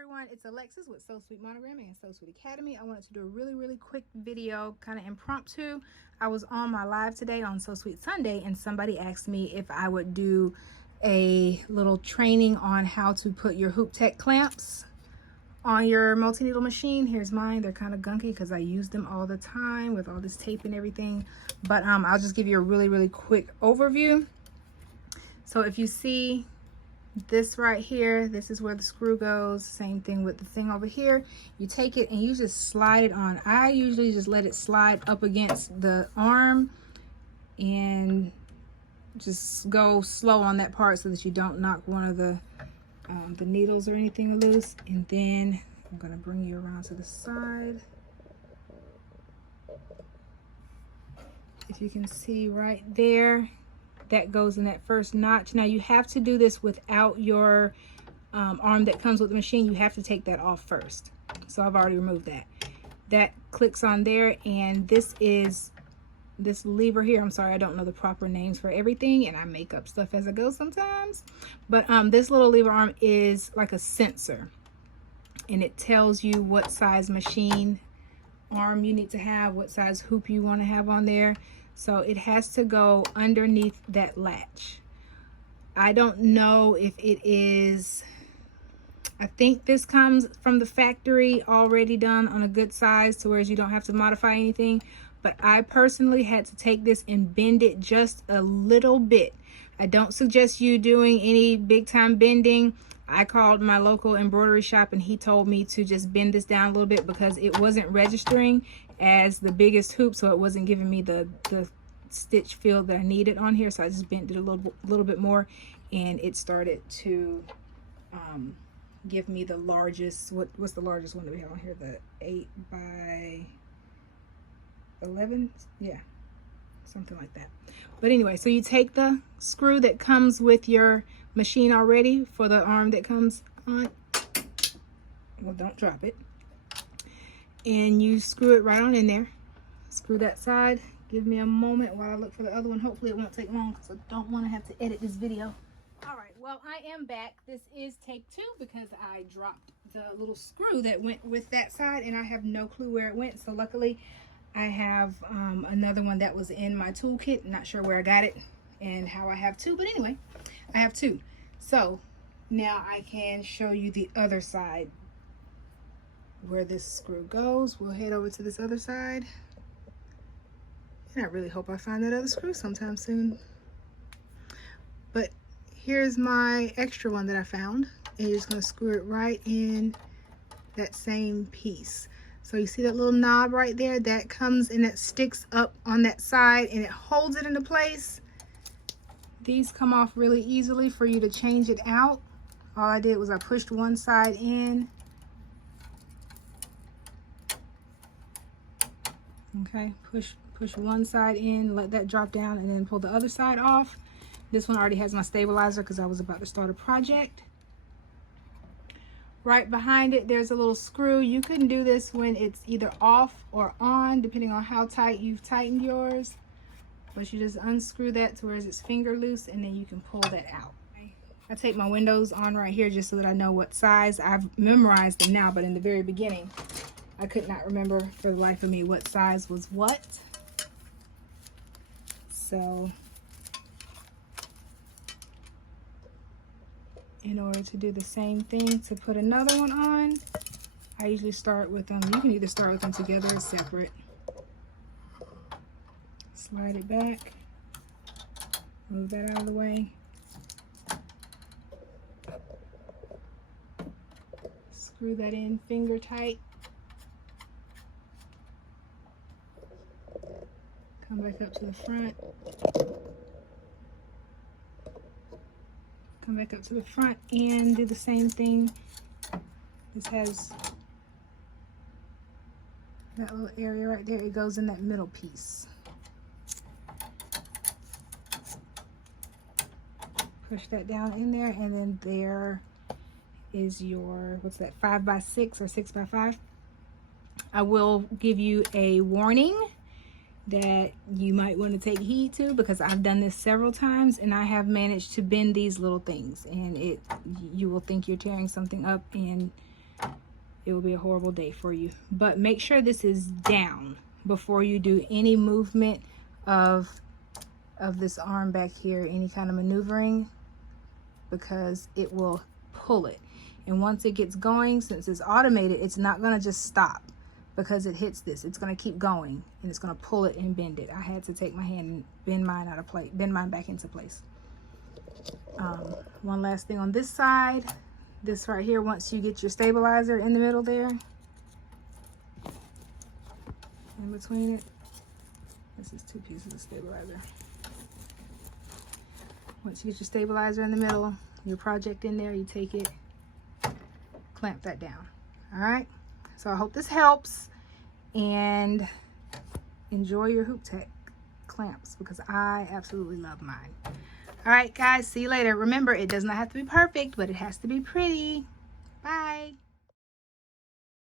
everyone, it's Alexis with So Sweet Monogramming and So Sweet Academy. I wanted to do a really quick video, kind of impromptu. I was on my live today on So Sweet Sunday and somebody asked me if I would do a little training on how to put your Hoop Tech clamps on your multi-needle machine. Here's mine. They're kind of gunky because I use them all the time with all this tape and everything, but I'll just give you a really quick overview. So if you see this right here, this is where the screw goes. Same thing with the thing over here. You take it and you just slide it on. I usually just let it slide up against the arm and just go slow on that part so that you don't knock one of the needles or anything loose. And then I'm going to bring you around to the side. If you can see right there, that goes in that first notch. Now you have to do this without your arm that comes with the machine. You have to take that off first. So I've already removed that. That clicks on there, and this is this lever here. I'm sorry, I don't know the proper names for everything, and I make up stuff as I go sometimes. But this little lever arm is like a sensor, and it tells you what size machine arm you need to have, what size hoop you want to have on there. So it has to go underneath that latch. I don't know if it is, I think this comes from the factory already done on a good size to where you don't have to modify anything. But I personally had to take this and bend it just a little bit. I don't suggest you doing any big time bending. I called my local embroidery shop and he told me to just bend this down a little bit because it wasn't registering as the biggest hoop, so it wasn't giving me the stitch feel that I needed on here. So I just bent it a little bit more, and it started to give me the largest. What's the largest one that we have on here? The 8 by 11, yeah, something like that. But anyway, so you take the screw that comes with your machine already for the arm that comes on. Well, don't drop it. And you screw it right on in there. Screw that side. Give me a moment while I look for the other one. Hopefully it won't take long because I don't want to have to edit this video. All right, well, I am back. This is take 2 because I dropped the little screw that went with that side and I have no clue where it went. So luckily I have another one that was in my toolkit. Not sure where I got it and how I have 2, but anyway, I have 2. So now I can show you the other side where this screw goes. We'll head over to this other side, and I really hope I find that other screw sometime soon. But here's my extra one that I found, and you're just going to screw it right in that same piece. So you see that little knob right there that comes and that sticks up on that side and it holds it into place. These come off really easily for you to change it out. All I did was I pushed one side in. Okay, push one side in, let that drop down, and then pull the other side off. This one already has my stabilizer because I was about to start a project. Right behind it, there's a little screw. You can do this when it's either off or on, depending on how tight you've tightened yours. But you just unscrew that to where it's finger loose, and then you can pull that out. I take my windows on right here just so that I know what size. I've memorized them now, but in the very beginning, I could not remember for the life of me what size was what. So in order to do the same thing to put another one on, I usually start with them. You can either start with them together or separate. Slide it back, move that out of the way. Screw that in finger tight. Come back up to the front. Come back up to the front and do the same thing. This has that little area right there. It goes in that middle piece. Push that down in there, and then there is your, what's that, 5 by 6 or 6 by 5. I will give you a warning that you might want to take heed to, because I've done this several times and I have managed to bend these little things, and you will think you're tearing something up, and it will be a horrible day for you. But make sure this is down before you do any movement of this arm back here, any kind of maneuvering, because it will pull it. And once it gets going, since it's automated, it's not going to just stop because it hits this. It's going to keep going, and it's going to pull it and bend it. I had to take my hand and bend mine out of place, bend mine back into place. One last thing on this side, this right here, once you get your stabilizer in the middle there, in between it, this is 2 pieces of stabilizer. Once you get your stabilizer in the middle, your project in there, you take it, clamp that down. All right, so I hope this helps, and enjoy your Hoop Tech clamps, because I absolutely love mine. All right, guys, see you later. Remember, it does not have to be perfect, but it has to be pretty. Bye.